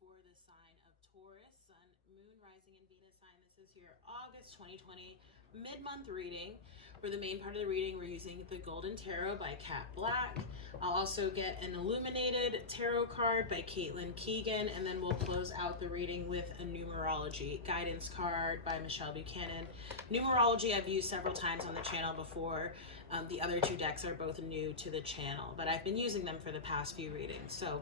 for the sign of Taurus, Sun, Moon, Rising, and Venus sign. This is your August 2020 mid-month reading. For the main part of the reading, we're using the Golden Tarot by Kat Black. I'll also get an Illuminated tarot card by Caitlin Keegan, and then we'll close out the reading with a Numerology guidance card by Michelle Buchanan. Numerology I've used several times on the channel before. The other two decks are both new to the channel, but I've been using them for the past few readings. So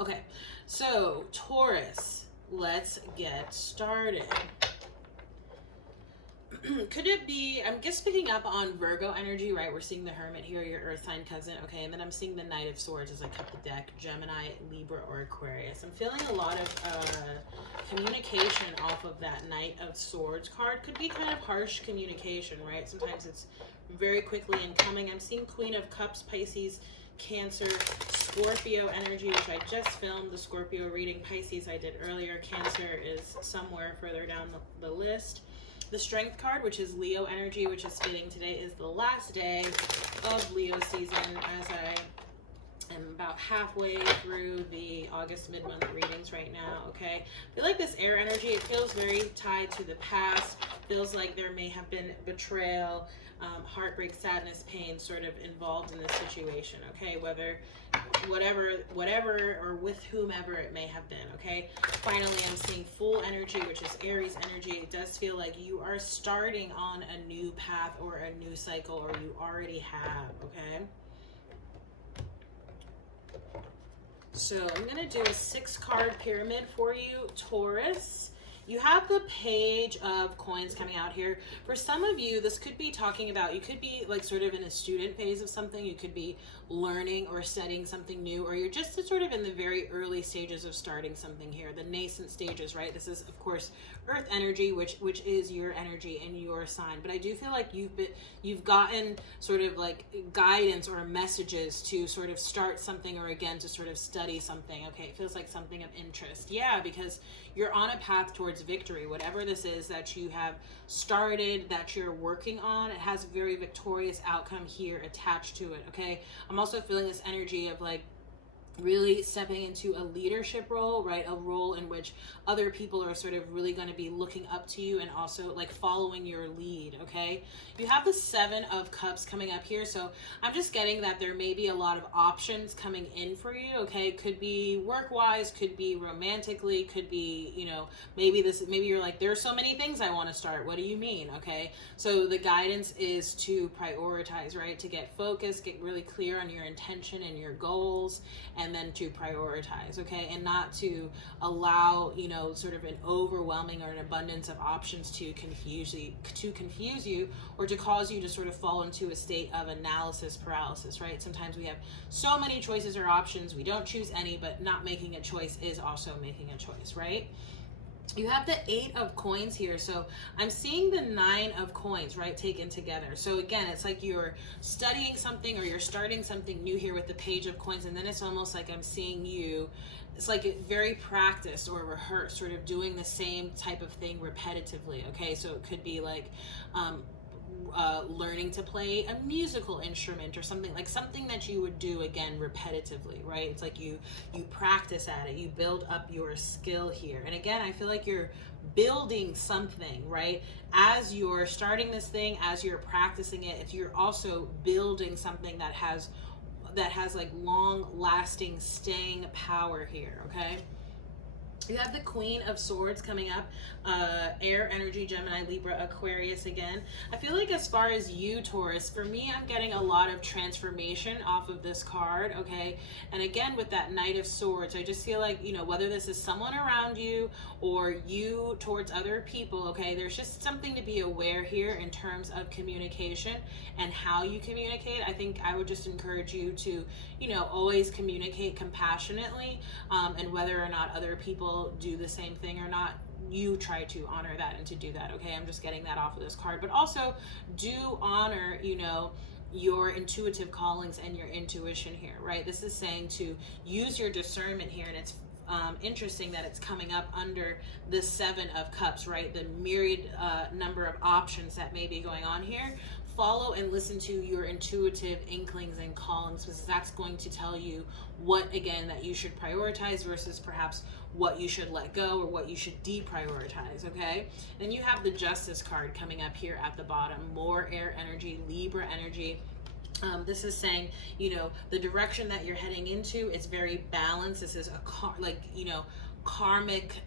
okay, so Taurus, let's get started. Could it be, I'm just picking up on Virgo energy, right? We're seeing the Hermit here, your earth sign cousin, okay, and then I'm seeing the Knight of Swords as I cut the deck, Gemini, Libra, or Aquarius. I'm feeling a lot of communication off of that Knight of Swords card. Could be kind of harsh communication, right? Sometimes it's very quickly incoming. I'm seeing Queen of Cups, Pisces, Cancer, Scorpio energy, which I just filmed the Scorpio reading. Pisces I did earlier. Cancer is somewhere further down the list. The Strength card, which is Leo energy, which is fitting. Today is the last day of Leo season, as I am about halfway through the August mid-month readings right now, okay? I feel like this air energy, it feels very tied to the past. Feels like there may have been betrayal, heartbreak, sadness, pain sort of involved in this situation, okay? Whatever or with whomever it may have been, okay? Finally, I'm seeing Fool energy, which is Aries energy. It does feel like you are starting on a new path or a new cycle, or you already have, okay? So I'm going to do a 6-card pyramid for you, Taurus. You have the Page of Coins coming out here. For some of you, this could be talking about, you could be like sort of in a student phase of something. You could be learning or studying something new, or you're just sort of in the very early stages of starting something here, the nascent stages, right? This is, of course, Earth energy, which is your energy and your sign. But I do feel like you've gotten sort of like guidance or messages to sort of start something, or again, to sort of study something. Okay, it feels like something of interest. Yeah, because you're on a path towards victory. Whatever this is that you have started, that you're working on, it has a very victorious outcome here attached to it, okay? I'm also feeling this energy of like really stepping into a leadership role, right? A role in which other people are sort of really going to be looking up to you and also like following your lead, okay? You have the 7 of Cups coming up here, so I'm just getting that there may be a lot of options coming in for you, okay? Could be work-wise, could be romantically, could be, you know, maybe you're like, there's so many things I want to start. What do you mean, okay? So the guidance is to prioritize, right? To get focused, get really clear on your intention and your goals, and then to prioritize, okay? And not to allow, you know, sort of an overwhelming or an abundance of options to confuse you or to cause you to sort of fall into a state of analysis paralysis, right? Sometimes we have so many choices or options, we don't choose any, but not making a choice is also making a choice, right? You have the 8 of Coins here, so I'm seeing the 9 of Coins, right, taken together. So again, it's like you're studying something or you're starting something new here with the Page of Coins, and then it's almost like I'm seeing you, it's like very practiced or rehearsed, sort of doing the same type of thing repetitively, okay? So it could be like learning to play a musical instrument or something, like something that you would do again repetitively, right? It's like you practice at it, you build up your skill here. And again, I feel like you're building something, right? As you're starting this thing, as you're practicing it, if you're also building something that has like long lasting staying power here, okay? You have the Queen of Swords coming up, air energy, Gemini, Libra, Aquarius again. I feel like as far as you, Taurus, for me, I'm getting a lot of transformation off of this card, okay? And again, with that Knight of Swords, I just feel like, you know, whether this is someone around you or you towards other people, okay, there's just something to be aware here in terms of communication and how you communicate. I think I would just encourage you to, you know, always communicate compassionately, and whether or not other people do the same thing or not, you try to honor that and to do that, okay? I'm just getting that off of this card. But also do honor, you know, your intuitive callings and your intuition here, right? This is saying to use your discernment here, and it's interesting that it's coming up under the 7 of Cups, right? The myriad number of options that may be going on here. Follow and listen to your intuitive inklings and callings, because that's going to tell you what, again, that you should prioritize versus perhaps what you should let go or what you should deprioritize, okay? Then you have the Justice card coming up here at the bottom. More air energy, Libra energy. This is saying, you know, the direction that you're heading into is very balanced. This is a karmic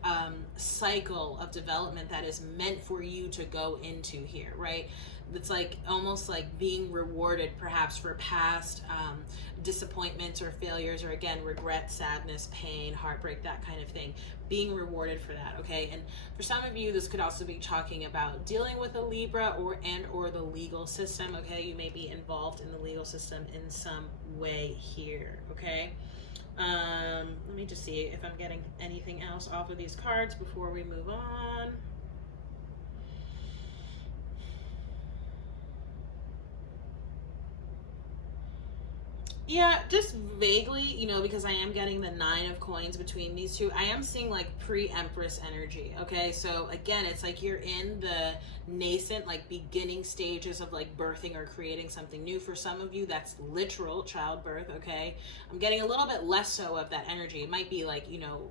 cycle of development that is meant for you to go into here, right? It's like almost like being rewarded perhaps for past disappointments or failures, or again, regret, sadness, pain, heartbreak, that kind of thing. Being rewarded for that, okay? And for some of you, this could also be talking about dealing with a Libra or the legal system, okay? You may be involved in the legal system in some way here, okay? Let me just see if I'm getting anything else off of these cards before we move on. Yeah, just vaguely, you know, because I am getting the 9 of coins between these two. I am seeing like pre-Empress energy, okay? So again, it's like you're in the nascent, like beginning stages of like birthing or creating something new. For some of you, that's literal childbirth, okay? I'm getting a little bit less so of that energy. It might be like, you know,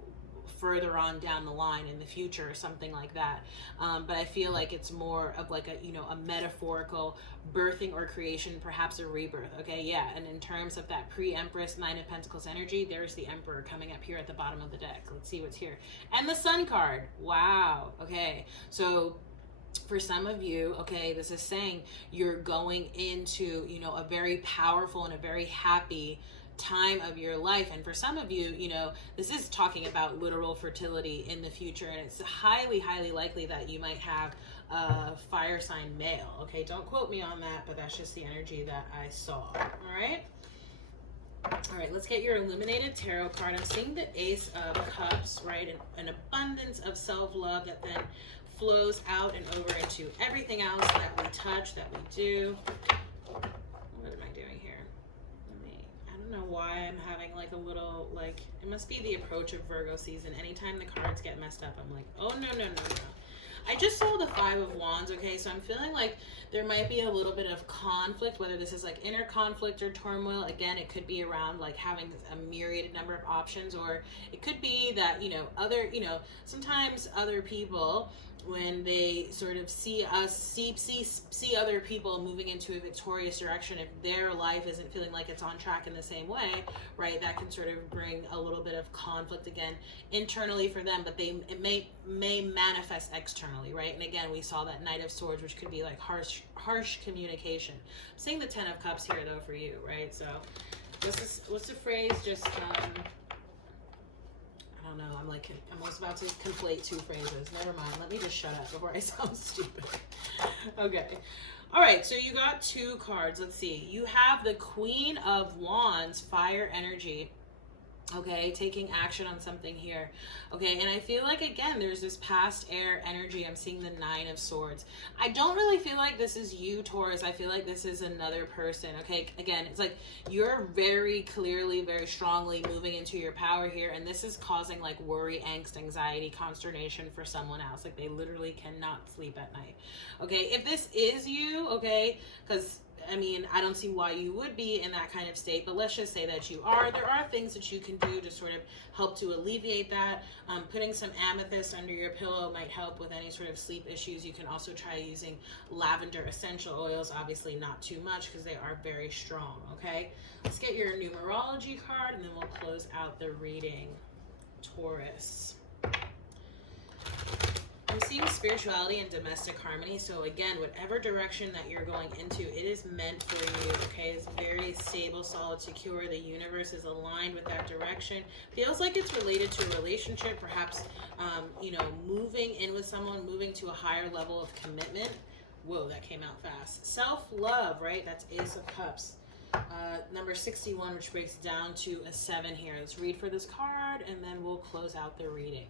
further on down the line in the future or something like that, but I feel like it's more of like a, you know, a metaphorical birthing or creation, perhaps a rebirth, okay? Yeah, and in terms of that pre-Empress 9 of Pentacles energy, there's the Emperor coming up here at the bottom of the deck. Let's see what's here. And the Sun card. Wow. Okay, so for some of you, okay, this is saying you're going into, you know, a very powerful and a very happy time of your life. And for some of you, you know, this is talking about literal fertility in the future, and it's highly likely that you might have a fire sign male, okay? Don't quote me on that, but that's just the energy that I saw. All right, let's get your Illuminated Tarot card. I'm seeing the Ace of Cups, right? An abundance of self-love that then flows out and over into everything else that we touch, that we do. What am I doing here? I don't know why I'm having like a little, like, it must be the approach of Virgo season. Anytime the cards get messed up, I'm like, oh, no. I just saw the 5 of Wands, okay? So I'm feeling like there might be a little bit of conflict, whether this is like inner conflict or turmoil. Again, it could be around like having a myriad number of options, or it could be that, you know, sometimes other people, when they sort of see other people moving into a victorious direction, if their life isn't feeling like it's on track in the same way, right, that can sort of bring a little bit of conflict again internally for them, but it may manifest externally, right? And again, we saw that Knight of Swords, which could be like harsh communication. I'm seeing the 10 of Cups here though for you, right? So what's the phrase? Just I don't know, I'm almost about to conflate 2 phrases. Never mind, let me just shut up before I sound stupid. Okay. All right, so you got 2 cards. Let's see. You have the Queen of Wands, fire energy. Okay, taking action on something here. Okay, and I feel like, again, there's this past air energy. I'm seeing the 9 of Swords. I don't really feel like this is you, Taurus. I feel like this is another person. Okay, again, it's like you're very clearly, very strongly moving into your power here, and this is causing like worry, angst, anxiety, consternation for someone else. Like they literally cannot sleep at night. Okay, if this is you, okay, because I mean, I don't see why you would be in that kind of state, but let's just say that you are. There are things that you can do to sort of help to alleviate that. Putting some amethyst under your pillow might help with any sort of sleep issues. You can also try using lavender essential oils, obviously not too much because they are very strong, okay? Let's get your numerology card and then we'll close out the reading. Taurus. I'm seeing spirituality and domestic harmony. So again, whatever direction that you're going into, it is meant for you, okay? It's very stable, solid, secure. The universe is aligned with that direction. Feels like it's related to a relationship, perhaps, you know, moving in with someone, moving to a higher level of commitment. Whoa, that came out fast. Self-love, right? That's Ace of Cups. Number 61, which breaks down to a 7 here. Let's read for this card, and then we'll close out the reading.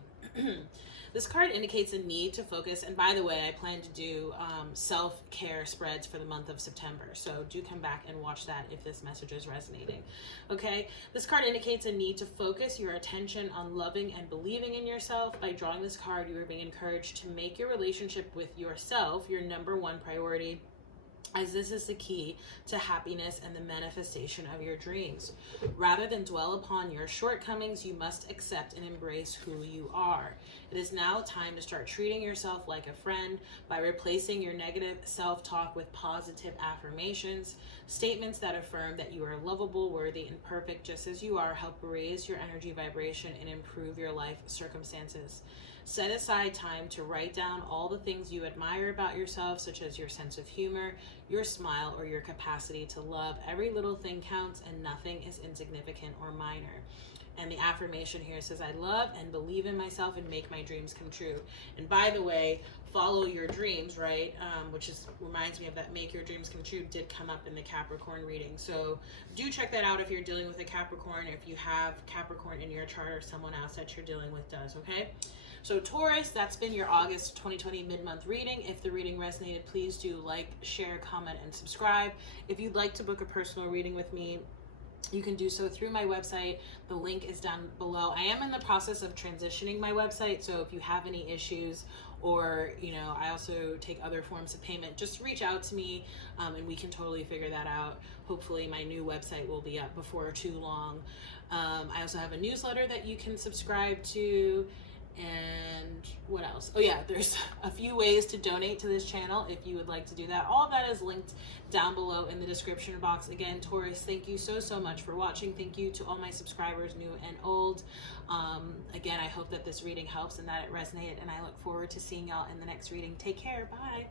This card indicates a need to focus, and by the way, I plan to do self-care spreads for the month of September, so do come back and watch that if this message is resonating. Okay, this card indicates a need to focus your attention on loving and believing in yourself. By drawing this card, you are being encouraged to make your relationship with yourself your number one priority, as this is the key to happiness and the manifestation of your dreams. Rather than dwell upon your shortcomings, you must accept and embrace who you are. It is now time to start treating yourself like a friend by replacing your negative self-talk with positive affirmations. Statements that affirm that you are lovable, worthy, and perfect just as you are help raise your energy vibration and improve your life circumstances. Set aside time to write down all the things you admire about yourself, such as your sense of humor, your smile, or your capacity to love. Every little thing counts and nothing is insignificant or minor. And the affirmation here says, I love and believe in myself and make my dreams come true. And by the way, follow your dreams, right? Which reminds me of that make your dreams come true did come up in the Capricorn reading. So do check that out if you're dealing with a Capricorn, if you have Capricorn in your chart or someone else that you're dealing with does, okay? So Taurus, that's been your August 2020 mid-month reading. If the reading resonated, please do like, share, comment, and subscribe. If you'd like to book a personal reading with me, you can do so through my website. The link is down below. I am in the process of transitioning my website, so if you have any issues, or I also take other forms of payment, just reach out to me and we can totally figure that out. Hopefully my new website will be up before too long. I also have a newsletter that you can subscribe to. And what else? Oh yeah, there's a few ways to donate to this channel if you would like to do that. All of that is linked down below in the description box. Again, Taurus, thank you so much for watching. Thank you to all my subscribers, new and old. Again, I hope that this reading helps and that it resonated, and I look forward to seeing y'all in the next reading. Take care. Bye.